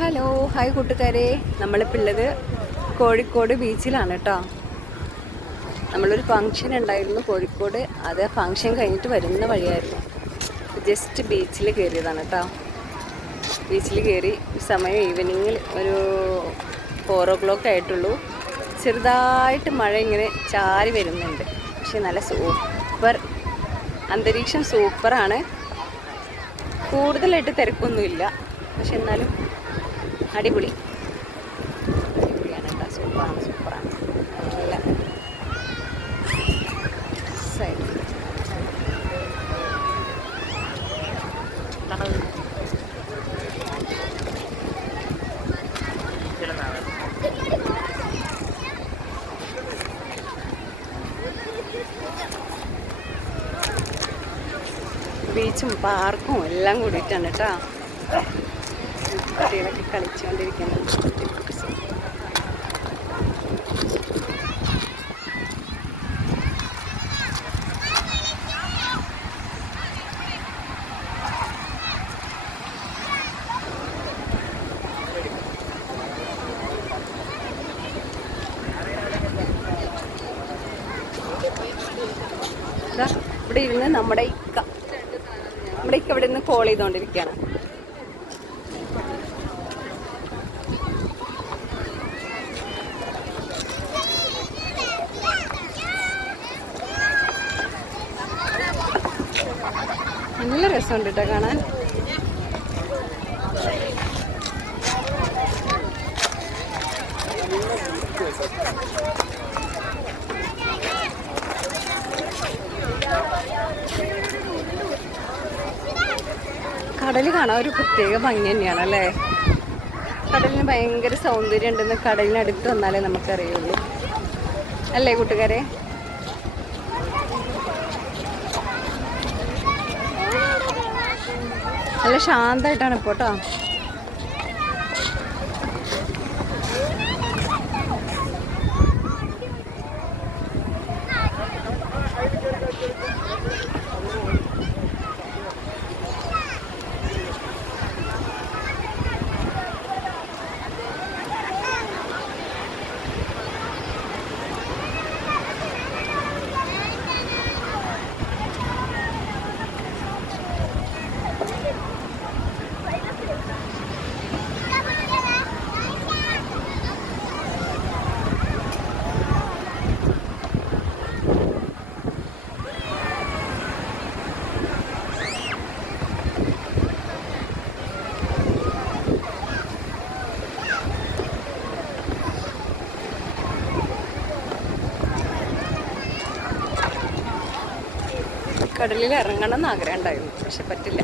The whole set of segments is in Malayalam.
ഹലോ ഹായ് കൂട്ടുകാരെ, നമ്മളിപ്പോൾ ഉള്ളത് കോഴിക്കോട് ബീച്ചിലാണ് കേട്ടോ. നമ്മളൊരു ഫങ്ഷൻ ഉണ്ടായിരുന്നു കോഴിക്കോട്. അത് ഫങ്ഷൻ കഴിഞ്ഞിട്ട് വരുന്ന വഴിയായിരുന്നു. ജസ്റ്റ് ബീച്ചിൽ കയറിയതാണ് കേട്ടോ. ബീച്ചിൽ കയറി സമയം ഈവനിങ്ങിൽ ഒരു 4 o'clock ആയിട്ടുള്ളൂ. ചെറുതായിട്ട് മഴ ഇങ്ങനെ ചാരി വരുന്നുണ്ട്. പക്ഷെ നല്ല സൂപ്പർ അന്തരീക്ഷം, സൂപ്പറാണ്. കൂടുതലായിട്ട് തിരക്കൊന്നുമില്ല, പക്ഷെ എന്നാലും അടിപൊളിയാണ് കേട്ടോ. സൂപ്പറാണ്. നല്ല സൈഡ് ബീച്ചും പാർക്കും എല്ലാം കൂടിയിട്ടാണ് കേട്ടോ. കുട്ടികളൊക്കെ കളിച്ചുകൊണ്ടിരിക്കുന്നത്. ഇവിടെ ഇരുന്ന് നമ്മുടെ ഇക്ക ഇവിടെ നിന്ന് കോൾ ചെയ്തുകൊണ്ടിരിക്കുകയാണ്. നല്ല രസമുണ്ട് കേട്ടോ കാണാൻ. കടൽ കാണാൻ ഒരു പ്രത്യേക ഭംഗി തന്നെയാണ് അല്ലേ. കടലിന് ഭയങ്കര സൗന്ദര്യം ഉണ്ടെന്ന് കടലിനടുത്ത് വന്നാലേ നമുക്കറിയുള്ളൂ അല്ലേ കൂട്ടുകാരെ. നല്ല ശാന്തമായിട്ടാണ് ഇപ്പോൾ കേട്ടോ. കടലിൽ ഇറങ്ങണം എന്ന് ആഗ്രഹം ഉണ്ടായിരുന്നു, പക്ഷെ പറ്റില്ല.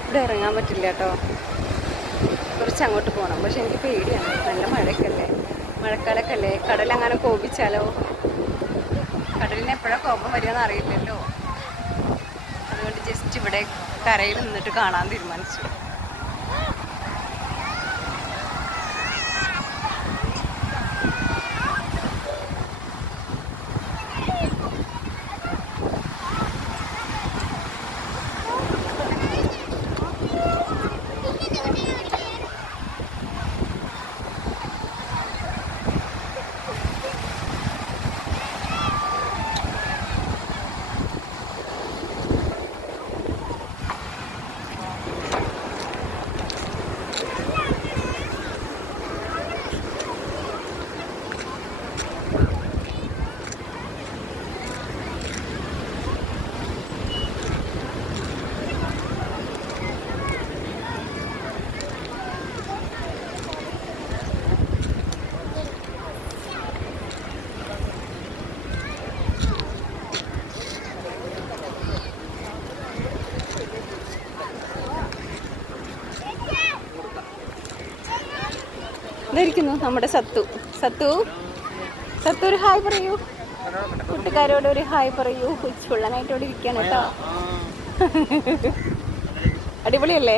ഇവിടെ ഇറങ്ങാൻ പറ്റില്ല കേട്ടോ. കുറച്ച് അങ്ങോട്ട് പോകണം. പക്ഷെ എനിക്ക് പേടിയാണ്, നല്ല മഴക്കാലൊക്കെ അല്ലേ. കടലങ്ങനെ കോപിച്ചാലോ. കടലിന് എപ്പോഴാണ് കോപം വരികയെന്ന് അറിയില്ലല്ലോ. അതുകൊണ്ട് ജസ്റ്റ് ഇവിടെ കരയിൽ നിന്നിട്ട് കാണാൻ തീരുമാനിച്ചു. ഇരിക്കുന്നു നമ്മുടെ സത്തു ഒരു ഹായ് പറയൂ. കൂട്ടുകാരോട് ഒരു ഹായ് പറയൂ. ചുള്ളനായിട്ടോടെ ഇരിക്കുകയാണ് കേട്ടോ. അടിപൊളിയല്ലേ.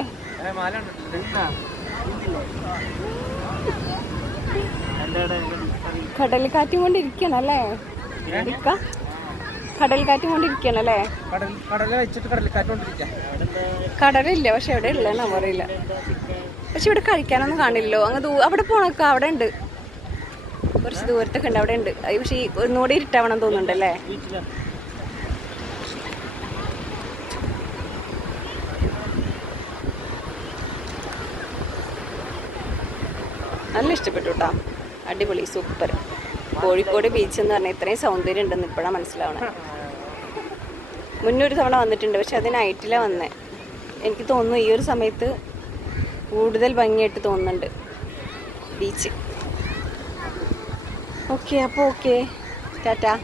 കടൽ കാറ്റും കൊണ്ട് ഇരിക്കണം അല്ലേ. കടൽക്കാറ്റ് കൊണ്ടിരിക്കണല്ലേ? കടലില്ല, പക്ഷെ എവിടെ ഉള്ളതെന്ന് അറിയില്ല. പക്ഷെ ഇവിടെ കഴിക്കാനൊന്നും കാണില്ലല്ലോ. അങ്ങ് അവിടെ പോണൊക്കെ അവിടെ ഉണ്ട്, കുറച്ച് ദൂരത്തൊക്കെ ഉണ്ട്, അവിടെ ഉണ്ട്. പക്ഷേ ഒന്നുകൂടി ഇരുട്ടാവണം തോന്നുന്നുണ്ടല്ലേ? നല്ല ഇഷ്ടപ്പെട്ടു കേട്ടോ, അടിപൊളി, സൂപ്പർ. കോഴിക്കോട് ബീച്ച് എന്ന് പറഞ്ഞാൽ ഇത്രയും സൗന്ദര്യം ഉണ്ടെന്ന് ഇപ്പോഴാണ് മനസ്സിലാവണേ. മുന്നൊരു തവണ വന്നിട്ടുണ്ട്, പക്ഷെ അത് നൈറ്റിലാണ് വന്നേ. എനിക്ക് തോന്നുന്നു ഈ ഒരു സമയത്ത് കൂടുതൽ ഭംഗിയായിട്ട് തോന്നുന്നുണ്ട് ബീച്ച്. ഓക്കെ, അപ്പോൾ ഓക്കെ, ടാറ്റാ.